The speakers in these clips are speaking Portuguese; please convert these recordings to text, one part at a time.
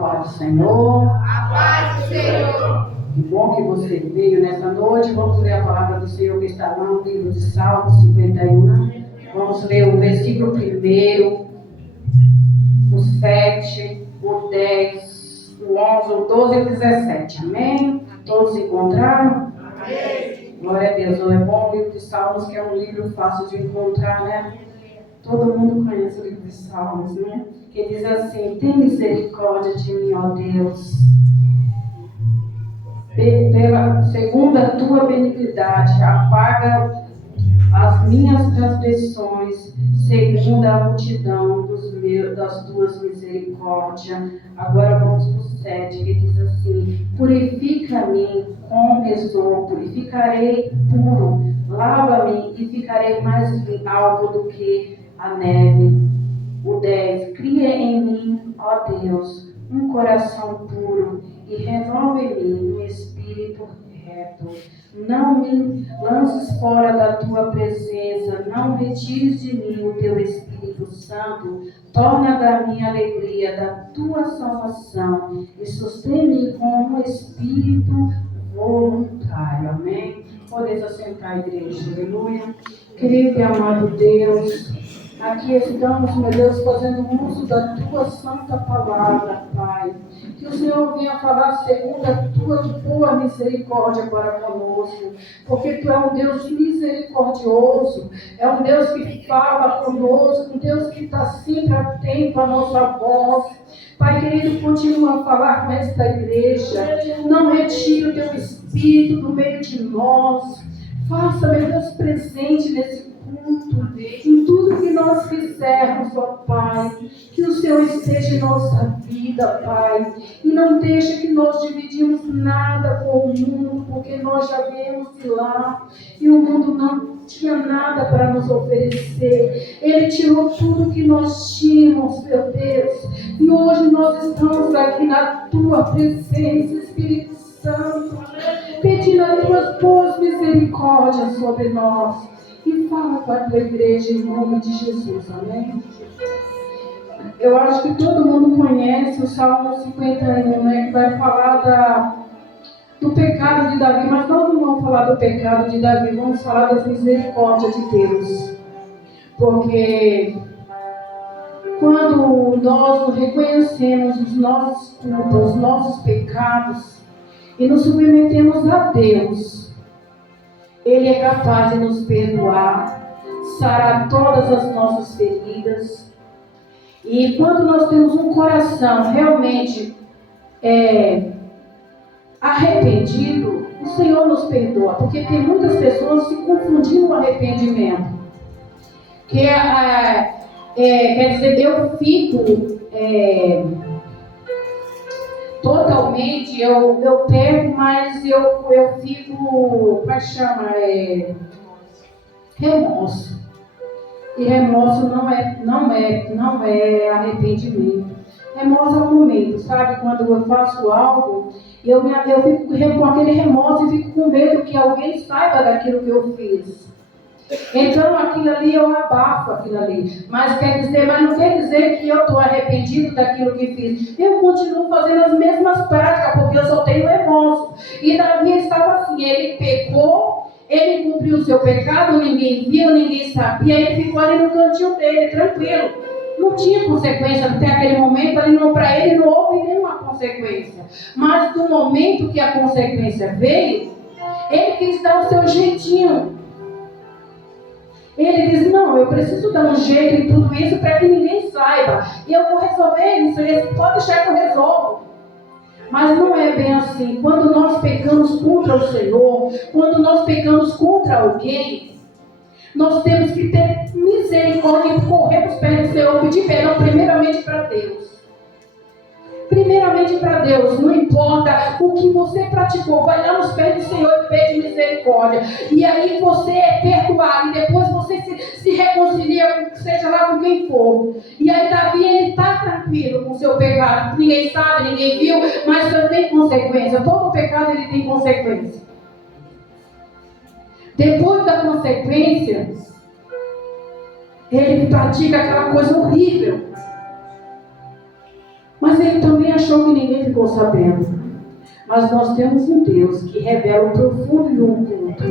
paz do Senhor. A paz do Senhor. Que bom que você veio nessa noite. Vamos ler a palavra do Senhor que está lá no livro de Salmos 51. Vamos ler o versículo 1, o 7, o 10, o 11, o 12 e o 17. Amém? Todos encontraram? Amém. Glória a Deus. É bom o livro de Salmos, que é um livro fácil de encontrar, né? Todo mundo conhece o livro de Salmos, né? Que diz assim: tem misericórdia de mim, ó Deus, segundo a tua benignidade, apaga as minhas transgressões, segundo a multidão das tuas misericórdias. Agora vamos para o 7, que diz assim: purifica-me com esopo, e ficarei puro, lava-me e ficarei mais alvo do que a neve. O 10, cria em mim, ó Deus, um coração puro, e renova em mim um espírito reto. Não me lances fora da tua presença, não retires de mim o teu Espírito Santo. Torna da minha alegria, da tua salvação, e sustém-me com um espírito voluntário. Amém? Podeis assentar, igreja. Aleluia. Querido e amado Deus, aqui estamos, meu Deus, fazendo uso da tua santa palavra, Pai. Que o Senhor venha falar segundo a tua boa misericórdia para conosco, porque tu é um Deus misericordioso, é um Deus que fala conosco, um Deus que está sempre atento à nossa voz. Pai querido, continua a falar com esta igreja, não retire o teu Espírito do meio de nós. Faça, meu Deus, presente nesse culto, em tudo que nós fizermos, ó Pai, que o Senhor esteja em nossa vida, Pai, e não deixe que nós dividimos nada com o mundo, porque nós já viemos de lá, e o mundo não tinha nada para nos oferecer. Ele tirou tudo que nós tínhamos, meu Deus, e hoje nós estamos aqui na tua presença, Espírito Santo, pedindo as tuas boas misericórdias sobre nós. E fala com a tua igreja em nome de Jesus, amém? Eu acho que todo mundo conhece o Salmo 51, né? Que vai falar do pecado de Davi, mas nós não vamos falar do pecado de Davi, vamos falar das misericórdias de Deus. Porque quando nós reconhecemos os nossos culpas, os nossos pecados, e nos submetemos a Deus, Ele é capaz de nos perdoar, sarar todas as nossas feridas. E quando nós temos um coração realmente arrependido, o Senhor nos perdoa, porque tem muitas pessoas se confundindo com arrependimento. Quer dizer, eu fico totalmente, eu perco, mas eu fico, como é que chama? Remorso. E remorso não é arrependimento. Remorso é um momento, sabe? Quando eu faço algo, eu fico com aquele remorso e fico com medo que alguém saiba daquilo que eu fiz. Então aquilo ali eu abafo aquilo ali. Mas não quer dizer que eu estou arrependido daquilo que fiz. Eu continuo fazendo as mesmas práticas, porque eu só tenho remorso. E Davi estava assim, ele pecou, ele cumpriu o seu pecado, ninguém viu, ninguém sabia, ele ficou ali no cantinho dele, tranquilo. Não tinha consequência até aquele momento, ali para ele não houve nenhuma consequência. Mas no momento que a consequência veio, ele quis dar o seu jeitinho. Ele diz, não, eu preciso dar um jeito em tudo isso para que ninguém saiba. E eu vou resolver isso, pode deixar que eu resolvo. Mas não é bem assim. Quando nós pecamos contra o Senhor, quando nós pecamos contra alguém, nós temos que ter misericórdia e correr para os pés do Senhor, pedir perdão primeiramente para Deus. Primeiramente para Deus, não importa o que você praticou, vai lá nos pés do Senhor e pede misericórdia. E aí você é perdoado e depois você se reconcilia, seja lá com quem for. E aí Davi, ele está tranquilo com o seu pecado. Ninguém sabe, ninguém viu, mas não tem consequência. Todo pecado ele tem consequência. Depois da consequência, ele pratica aquela coisa horrível. Mas ele também achou achou que ninguém ficou sabendo. Mas nós temos um Deus que revela o profundo e o oculto.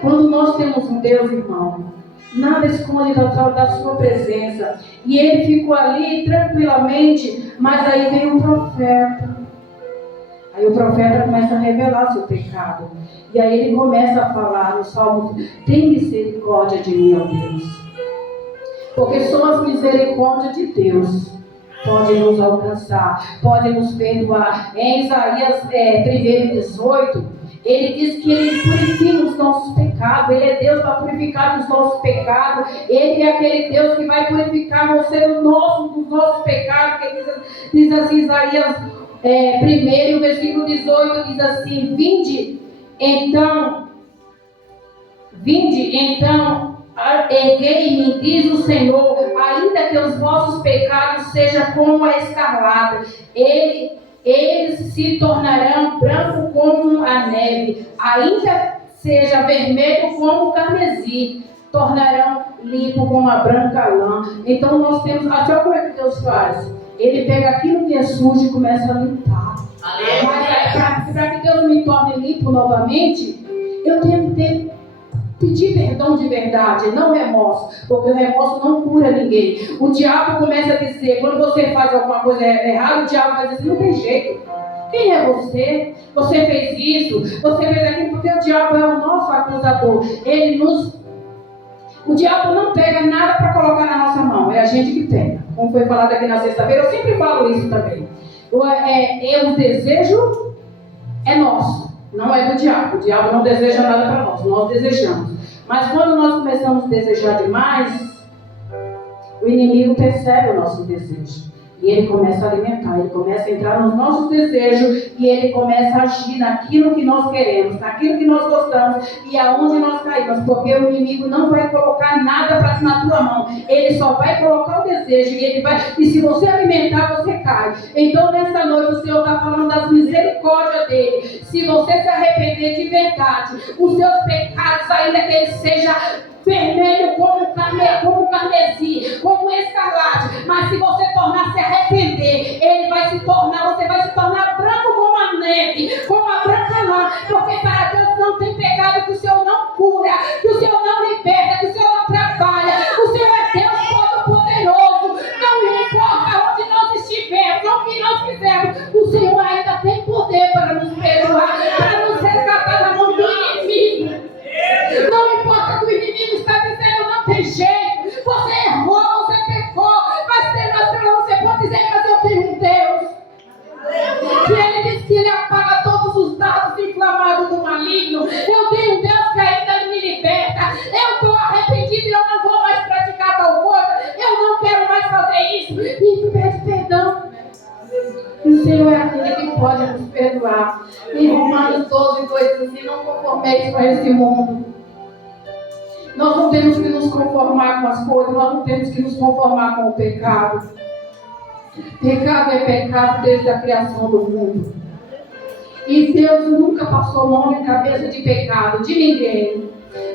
Quando nós temos um Deus, irmão, nada esconde da sua presença. E ele ficou ali tranquilamente, mas aí veio o profeta. Aí o profeta começa a revelar seu pecado. E aí ele começa a falar no Salmo: tem misericórdia de mim, ó Deus. Porque só as misericórdias de Deus podem nos alcançar, podem nos perdoar. Em Isaías 1:18, ele diz que ele purifica os nossos pecados. Ele é Deus para purificar os nossos pecados. Ele é aquele Deus que vai purificar você dos nossos pecados. Que diz assim, Isaías 1, versículo 18, diz assim: Vinde então, erguei-me, diz o Senhor, ainda que os vossos pecados sejam como a escarlata, eles se tornarão branco como a neve, ainda seja vermelho como o carmesim, tornarão limpo como a branca lã. Então nós temos, até como é que Deus faz? Ele pega aquilo que é sujo e começa a limpar. Mas para que Deus me torne limpo novamente, eu tenho que pedir perdão de verdade, não remorso, porque o remorso não cura ninguém. O diabo começa a dizer, quando você faz alguma coisa errada, o diabo vai dizer assim: não tem jeito. Quem é você? Você fez isso, você fez aquilo, porque o diabo é o nosso acusador. O diabo não pega nada para colocar na nossa mão, é a gente que pega. Como foi falado aqui na sexta-feira, eu sempre falo isso também. O desejo é nosso, não é do diabo. O diabo não deseja nada para nós, nós desejamos. Mas quando nós começamos a desejar demais, o inimigo percebe o nosso desejo. E ele começa a alimentar, ele começa a entrar nos nossos desejos e ele começa a agir naquilo que nós queremos, naquilo que nós gostamos e aonde nós caímos, porque o inimigo não vai colocar nada na tua mão, ele só vai colocar o desejo e se você alimentar, você cai. Então nessa noite o Senhor está falando das misericórdias dele. Se você se arrepender de verdade, os seus pecados, ainda que ele seja vermelho como carmesim, como escarlate, mas se você tornar se arrepender, você vai se tornar branco como a neve, como a branca lã, porque para Deus não tem pecado que o Senhor não cura, que o Senhor não liberta, que o Senhor não trabalha. O Senhor é Deus Todo-Poderoso. Não importa onde nós estivermos, ou o que nós fizermos, o Senhor ainda tem poder para nos perdoar, para nos resgatar da mão do inimigo. Não importa que o inimigo está dizendo, não tem jeito, você errou, você pecou, mas você pode dizer: mas eu tenho um Deus. Que ele diz que ele apaga todos os dados inflamados do maligno. Eu tenho um Deus que ainda me liberta. Eu estou arrependido e eu não vou mais praticar tal coisa, eu não quero mais fazer isso, e pede perdão. O Senhor é aquele que pode nos perdoar. Em Romanos 12, 2 diz assim: não conformeis com esse mundo. Nós não temos que nos conformar com as coisas, nós não temos que nos conformar com o pecado. Pecado é pecado desde a criação do mundo. E Deus nunca passou mão na cabeça de pecado de ninguém.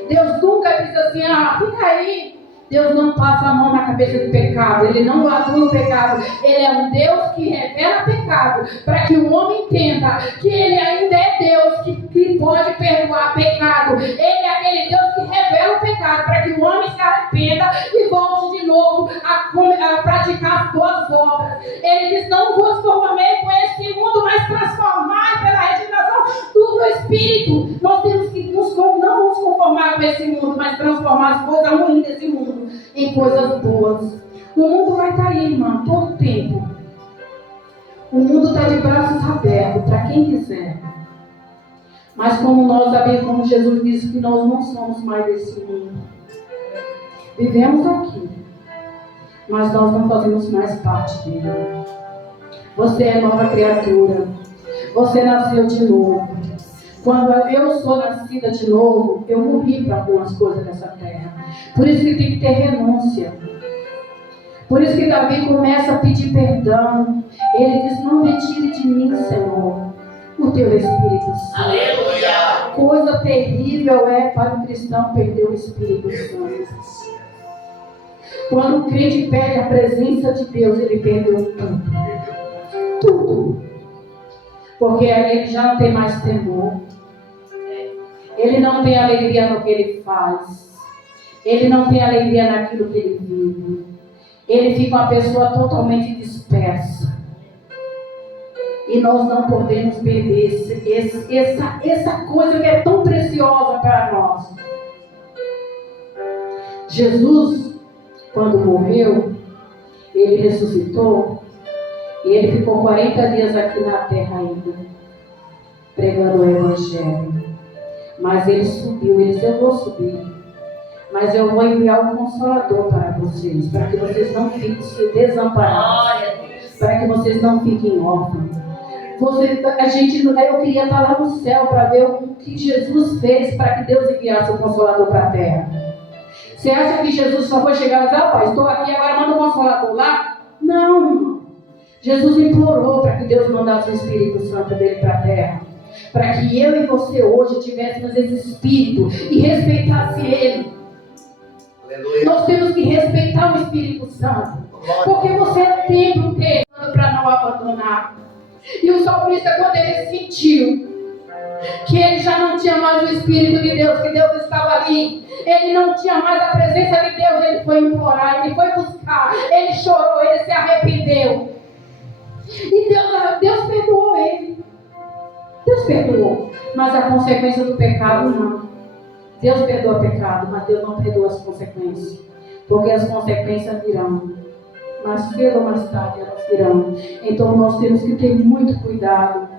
Deus nunca disse assim: fica aí. Deus não passa a mão na cabeça do pecado, ele não atua no pecado. Ele é um Deus que revela pecado, para que o homem entenda que ele ainda é Deus que pode perdoar pecado. Ele é aquele Deus que revela o pecado, para que o homem se arrependa e volte de novo a praticar as boas obras. Ele diz: não vos conformei com esse mundo, mas transformai pela regeneração do Espírito. Nós temos que não nos conformar com esse mundo, mas transformar as coisas ruins desse mundo em coisas boas. O mundo vai estar aí, irmão, todo tempo. O mundo está de braços abertos para quem quiser. Mas como nós sabemos, como Jesus disse, que nós não somos mais desse mundo. Vivemos aqui, mas nós não fazemos mais parte dele. Você é nova criatura. Você nasceu de novo. Quando eu sou nascida de novo, eu morri para algumas coisas nessa terra. Por isso que tem que ter renúncia. Por isso que Davi começa a pedir perdão. Ele diz: não retire de mim, Senhor, o teu Espírito Santo. Aleluia! Coisa terrível é para o cristão perder o Espírito Santo. Quando o crente perde a presença de Deus, ele perdeu tudo. Tudo. Porque ele já não tem mais temor. Ele não tem alegria no que ele faz. Ele não tem alegria naquilo que ele vive. Ele fica uma pessoa totalmente dispersa. E nós não podemos perder essa coisa que é tão preciosa para nós. Jesus, quando morreu, ele ressuscitou e ele ficou 40 dias aqui na terra ainda, pregando o Evangelho. Mas ele subiu, ele disse: eu vou subir, mas eu vou enviar um Consolador para vocês, para que vocês não fiquem desamparados, para que vocês não fiquem órfãos. Eu queria estar lá no céu para ver o que Jesus fez para que Deus enviasse o Consolador para a terra. Você acha que Jesus só foi chegar e dizer: rapaz, estou aqui, agora manda o Consolador lá? Não, irmão. Jesus implorou para que Deus mandasse o Espírito Santo dele para a terra, para que eu e você hoje tivéssemos esse Espírito e respeitasse ele. Aleluia. Nós temos que respeitar o Espírito Santo, porque você é templo dele para não abandonar. E o salmista, quando ele sentiu que ele já não tinha mais o Espírito de Deus, que Deus estava ali, ele não tinha mais a presença de Deus, ele foi implorar, ele foi buscar, ele chorou, ele se arrependeu. E Deus perdoou ele. Deus perdoou, mas a consequência do pecado não. Deus perdoa o pecado, mas Deus não perdoa as consequências, porque as consequências virão, mas cedo ou mais tarde elas virão. Então nós temos que ter muito cuidado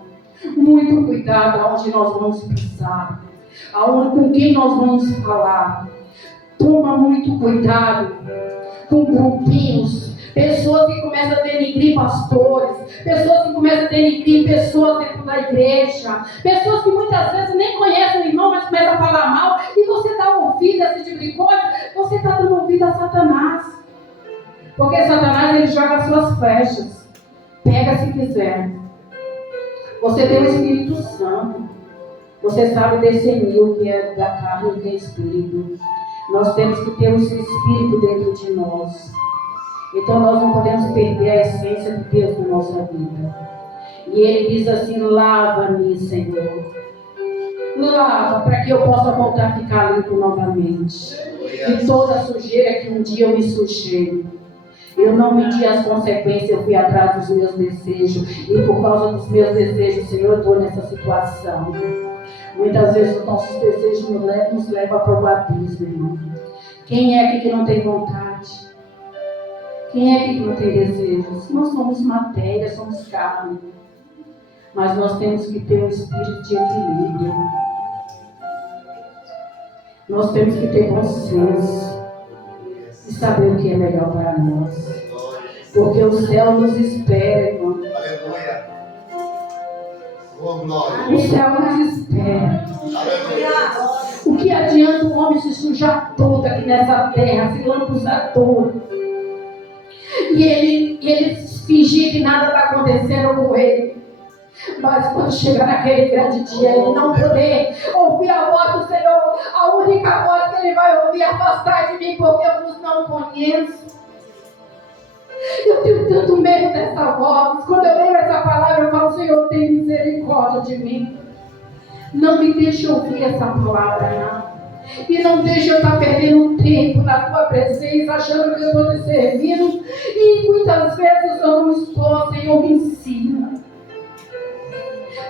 aonde nós vamos pisar, com quem nós vamos falar. Toma muito cuidado com grupinhos, pessoas que começam a denigrir pastores, pessoas que começam a denigrir pessoas dentro da igreja, pessoas que muitas vezes nem conhecem o irmão, mas começam a falar mal, e você dá ouvido a esse tipo de coisa, você está dando ouvido a Satanás. Porque Satanás, ele joga as suas flechas. Pega se quiser. Você tem o Espírito Santo. Você sabe discernir o que é da carne e o que é espírito. Nós temos que ter esse Espírito dentro de nós. Então nós não podemos perder a essência de Deus na nossa vida. E ele diz assim: lava-me, Senhor. Lava, para que eu possa voltar a ficar limpo novamente. De toda a sujeira que um dia eu me sujei. Eu não medi as consequências, eu fui atrás dos meus desejos. E por causa dos meus desejos, Senhor, eu estou nessa situação. Muitas vezes os nossos desejos nos levam para o abismo, irmão. Quem é aqui que não tem vontade? Quem é aqui que não tem desejos? Nós somos matéria, somos carne. Mas nós temos que ter um espírito de equilíbrio. Nós temos que ter bom senso e saber o que é melhor para nós. Porque o céu nos espera, irmão. Aleluia. Oh, glória. O céu nos espera. Aleluia. O que adianta o homem se sujar todo aqui nessa terra, se lambuzar todo? E ele fingir que nada está acontecendo com ele. Mas quando chegar naquele grande dia, ele não poder ouvir a voz do Senhor, a única voz que ele vai ouvir é: afastar de mim, porque eu vos não conheço. Eu tenho tanto medo dessa voz. Quando eu leio essa palavra, eu falo: Senhor, tem misericórdia de mim. Não me deixe ouvir essa palavra, não. E não deixe eu estar perdendo tempo na tua presença, achando que eu estou te servindo. E muitas vezes eu não estou, Senhor, me ensina.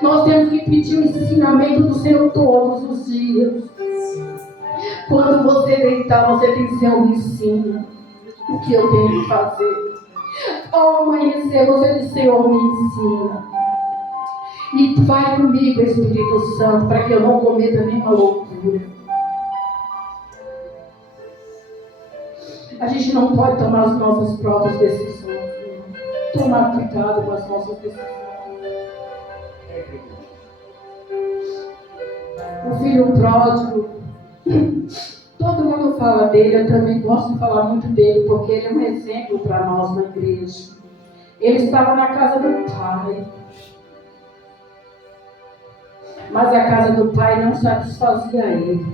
Nós temos que pedir o ensinamento do Senhor todos os dias. Quando você deitar, você tem que dizer: me ensina o que eu tenho que fazer. Ao amanhecer, você diz: Senhor, me ensina. E vai comigo, Espírito Santo, para que eu não cometa nenhuma loucura. A gente não pode tomar as nossas próprias decisões. Tomar cuidado com as nossas decisões. O filho pródigo, todo mundo fala dele, eu também gosto de falar muito dele, porque ele é um exemplo para nós na igreja. Ele estava na casa do pai, mas a casa do pai não satisfazia ele.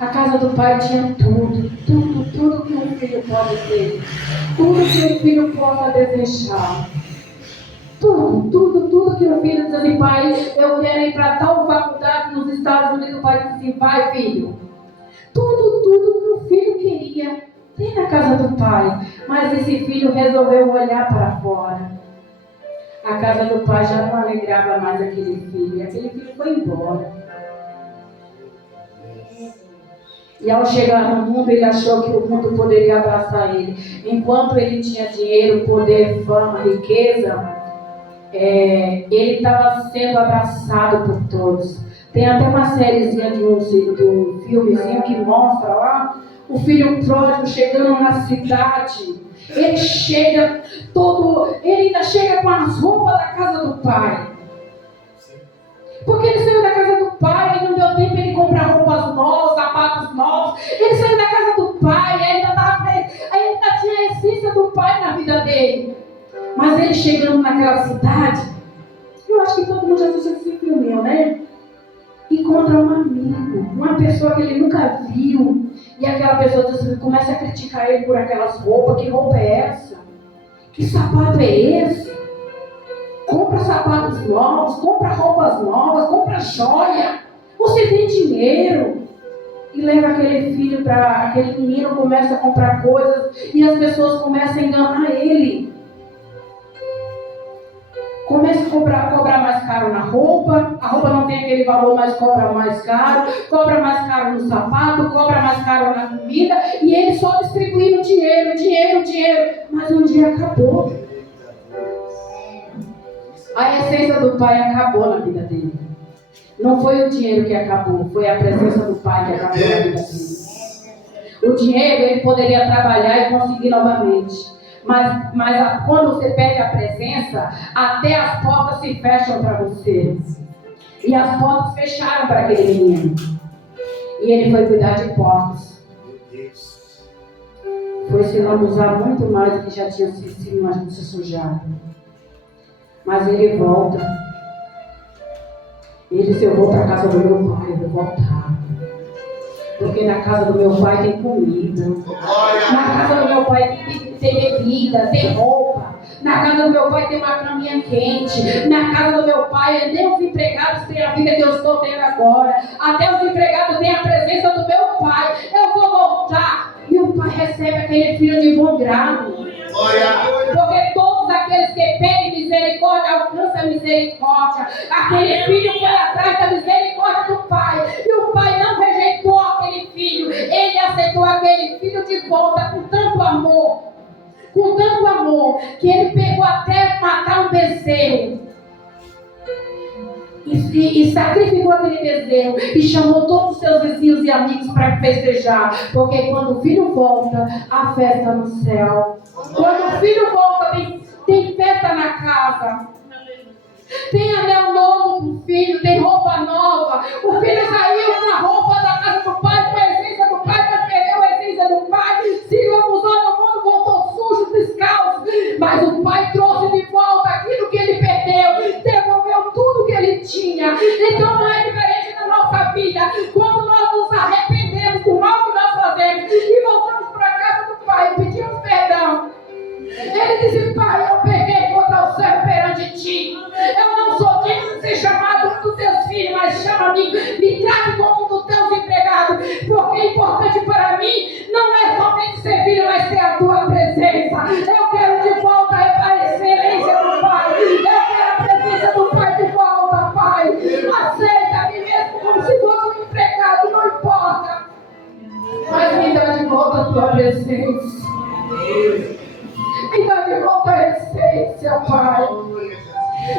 A casa do pai tinha tudo que um filho pode ter, tudo que um filho possa desejar. Tudo que o filho diz assim, pai, eu quero ir para tal faculdade nos Estados Unidos. O pai diz assim, vai filho. Tudo que o filho queria tem na casa do pai. Mas esse filho resolveu olhar para fora. A casa do pai já não alegrava mais aquele filho. E aquele filho foi embora. E ao chegar no mundo, ele achou que o mundo poderia abraçar ele. Enquanto ele tinha dinheiro, poder, fama, riqueza, ele estava sendo abraçado por todos. Tem até uma sériezinha de um filmezinho que mostra lá o filho pródigo chegando na cidade. Ele ainda chega com as roupas da casa do pai. Porque ele saiu da casa do pai, e não deu tempo ele comprar roupas novas, sapatos novos. Ele saiu da casa do pai, ainda tinha a essência do pai na vida dele. Mas ele chegando naquela cidade, eu acho que todo mundo já assistiu esse filme, né? Encontra um amigo, uma pessoa que ele nunca viu. E aquela pessoa começa a criticar ele por aquelas roupas. Que roupa é essa? Que sapato é esse? Compra sapatos novos, compra roupas novas, compra joia. Você tem dinheiro. E leva aquele filho para... Aquele menino começa a comprar coisas e as pessoas começam a enganar ele. Começa a cobrar mais caro na roupa. A roupa não tem aquele valor, mas cobra mais caro. Cobra mais caro no sapato, cobra mais caro na comida. E ele só distribuindo dinheiro. Mas um dia acabou. A essência do pai acabou na vida dele. Não foi o dinheiro que acabou, foi a presença do pai que acabou na vida dele. O dinheiro ele poderia trabalhar e conseguir novamente. Mas quando você perde a presença, até as portas se fecham para você. E as portas fecharam para aquele menino. E ele foi cuidar de portas. Foi se lambuzar muito mais do que já tinha se sujado. Mas ele volta. Ele disse, eu vou para a casa do meu pai, eu vou voltar. Porque na casa do meu pai tem comida. Na casa do meu pai tem bebida, tem roupa. Na casa do meu pai tem uma caminha quente. Na casa do meu pai, nem os empregados têm a vida que eu estou tendo agora. Até os empregados têm a presença do meu pai. Eu vou voltar. E o pai recebe aquele filho de bom grado. Porque todos aqueles que pedem misericórdia alcançam a misericórdia. Aquele filho foi atrás da misericórdia do pai. E o pai não rejeitou aquele filho. Ele aceitou aquele filho de volta com tanto amor. Com tanto amor que ele pegou até matar um bezerro. E sacrificou aquele bezerro e chamou todos os seus vizinhos e amigos para festejar. Porque quando o filho volta, há festa no céu. Quando o filho volta, tem festa na casa. Tem anel novo pro filho, tem roupa nova. O filho saiu com a roupa da casa do pai, com a essência do pai, mas perdeu a essência do pai. Se abusou no mundo, voltou sujo, descalço. Mas o pai trouxe de volta aquilo que ele perdeu, devolveu tudo que ele tinha. Então não é diferente na nossa vida. Quando nós nos arrependemos do mal que nós fazemos e voltamos para a casa do pai e pedimos perdão. Ele disse, pai, eu peguei contra o céu perante ti. Eu não sou digno de ser chamado um dos teus filhos, mas chama-me, me trate como um dos teus empregados. Porque o importante para mim não é somente ser filho, mas ter a tua presença. Eu quero de volta a excelência do pai. Eu quero a presença do pai de volta, pai. Aceita-me mesmo como se fosse um empregado, não importa. Mas me dá de volta a tua presença. Me dá de volta a essência, pai.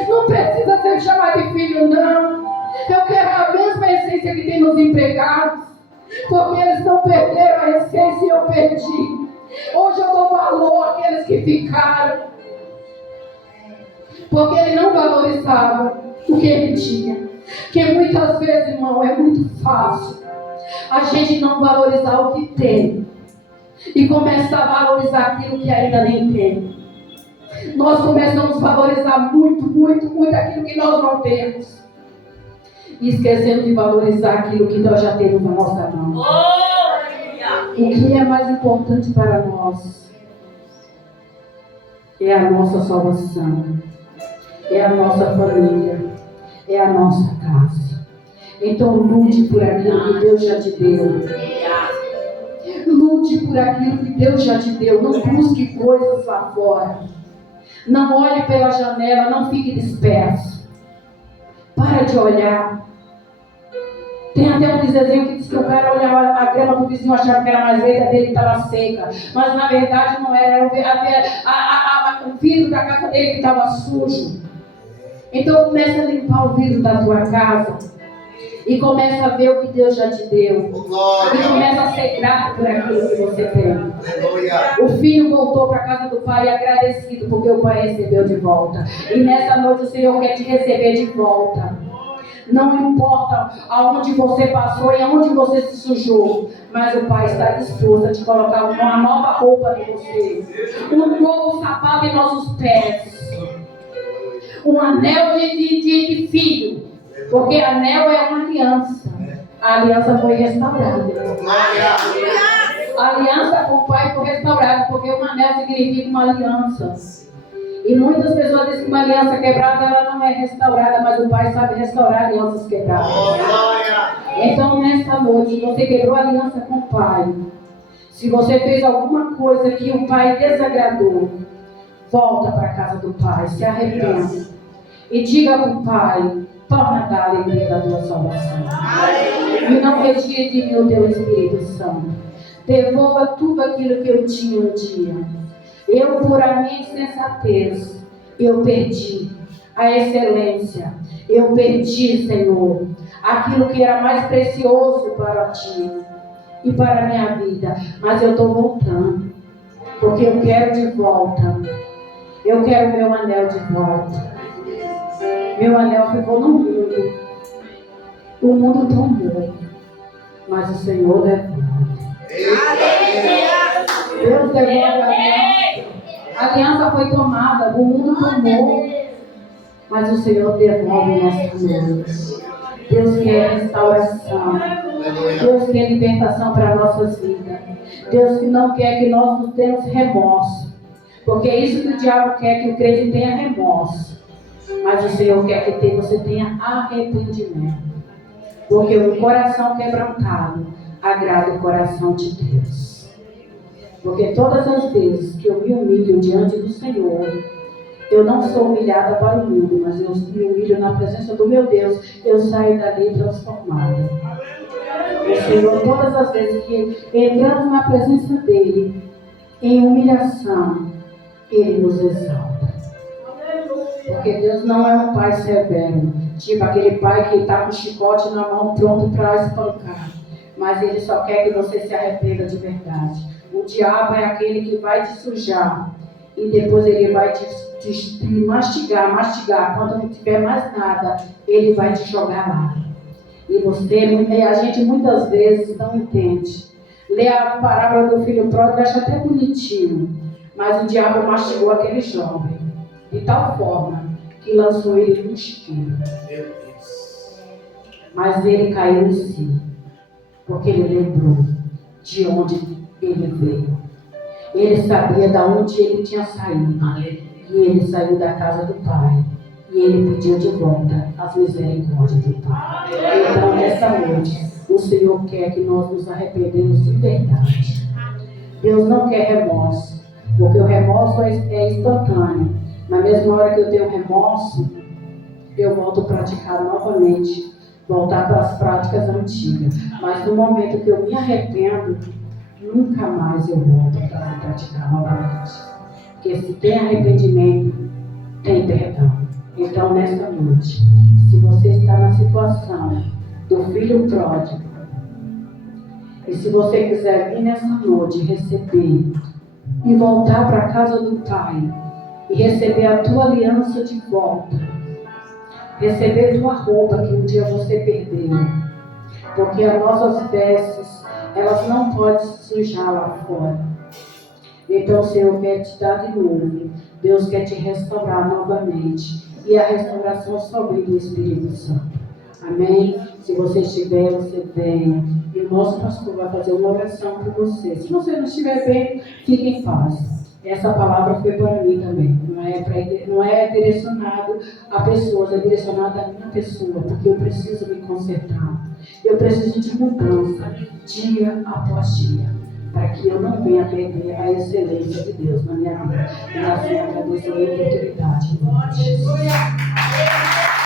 Não precisa ser chamado de filho, não. Eu quero a mesma essência que tem nos empregados. Porque eles não perderam a essência e eu perdi. Hoje eu dou valor àqueles que ficaram. Porque ele não valorizava o que ele tinha. Porque muitas vezes, irmão, é muito fácil a gente não valorizar o que tem e começar a valorizar aquilo que ainda nem tem. Nós começamos a valorizar muito aquilo que nós não temos. E esquecendo de valorizar aquilo que nós já temos na nossa mão. O que é mais importante para nós é a nossa salvação. é a nossa família, é a nossa casa. Então lute por aquilo que Deus já te deu. Lute por aquilo que Deus já te deu. Não busque coisas lá fora. Não olhe pela janela, não fique disperso. Para de olhar. Tem até um desenho que diz que o cara olhava a grama do vizinho, achava que era mais verde, a dele estava seca. Mas na verdade não era o vidro da casa dele que estava sujo. Então começa a limpar o vidro da tua casa. E começa a ver o que Deus já te deu. E começa a ser grato por aquilo que você tem. O filho voltou para a casa do pai agradecido porque o pai recebeu de volta. E nessa noite o Senhor quer te receber de volta. Não importa aonde você passou e aonde você se sujou, mas o Pai está disposto a te colocar uma nova roupa em você, um novo sapato em nossos pés, um anel de filho, porque anel é uma aliança. A aliança foi restaurada. A aliança com o Pai foi restaurada, porque um anel significa uma aliança. E muitas pessoas dizem que uma aliança quebrada ela não é restaurada, mas o Pai sabe restaurar alianças quebradas. Então nesta noite, se você quebrou a aliança com o Pai, se você fez alguma coisa que o Pai desagradou, volta para a casa do Pai, se arrependa e diga para o Pai: torna a dar a alegria da tua salvação. E não retire de mim o teu Espírito Santo. Devolva tudo aquilo que eu tinha um dia. Eu, por a minha insensatez, eu perdi a excelência. Eu perdi, Senhor, aquilo que era mais precioso para ti e para a minha vida. Mas eu estou voltando, porque eu quero de volta. Eu quero meu anel de volta. Meu anel ficou no mundo. O mundo tomou, mas o Senhor devolve. Deus devolve a aliança. A aliança foi tomada, o mundo tomou, mas o Senhor devolve nesta noite. Deus quer restauração. Deus quer libertação para nossas vidas. Deus não quer que nós não tenhamos remorso, porque é isso que o diabo quer, que o crente tenha remorso. Mas o Senhor quer que você tenha arrependimento, porque o coração quebrantado agrada o coração de Deus. Porque todas as vezes que eu me humilho diante do Senhor, eu não sou humilhada para o mundo, mas eu me humilho na presença do meu Deus, eu saio dali transformada. O Senhor, todas as vezes que entramos na presença dEle, em humilhação, Ele nos exalta. Porque Deus não é um pai severo, tipo aquele pai que está com o chicote na mão pronto para espancar. Mas Ele só quer que você se arrependa de verdade. O diabo é aquele que vai te sujar e depois ele vai te mastigar. Quando não tiver mais nada, ele vai te jogar lá. E a gente muitas vezes não entende. Lê a parábola do filho pródigo, acha até bonitinho, mas o diabo mastigou aquele jovem de tal forma que lançou ele num chiqueiro. Mas ele caiu em si, porque ele lembrou de onde ele veio. Ele sabia de onde ele tinha saído. E ele saiu da casa do Pai. E ele pediu de volta as misericórdias do Pai. Então, nessa noite, o Senhor quer que nós nos arrependemos de verdade. Deus não quer remorso, porque o remorso é instantâneo. Na mesma hora que eu tenho remorso, eu volto a praticar novamente, voltar para as práticas antigas. Mas no momento que eu me arrependo, nunca mais eu volto a praticar novamente. Porque se tem arrependimento, tem perdão. Então, nesta noite, se você está na situação do filho pródigo, e se você quiser vir nessa noite receber e voltar para a casa do Pai e receber a tua aliança de volta, receber a tua roupa que um dia você perdeu, porque as nossas vestes, elas não podem se sujar lá fora. Então o Senhor quer te dar de novo. Deus quer te restaurar novamente. E a restauração só vem do Espírito Santo. Amém? Se você estiver, você venha. E o nosso pastor vai fazer uma oração por você. Se você não estiver bem, fique em paz. Essa palavra foi para mim também. Não é para não é direcionado a pessoas, é direcionado à minha pessoa, porque eu preciso me consertar. Eu preciso de mudança, dia após dia, para que eu não venha perder a excelência de Deus na minha vida. E assim agradeço a oportunidade. Em nome de Jesus.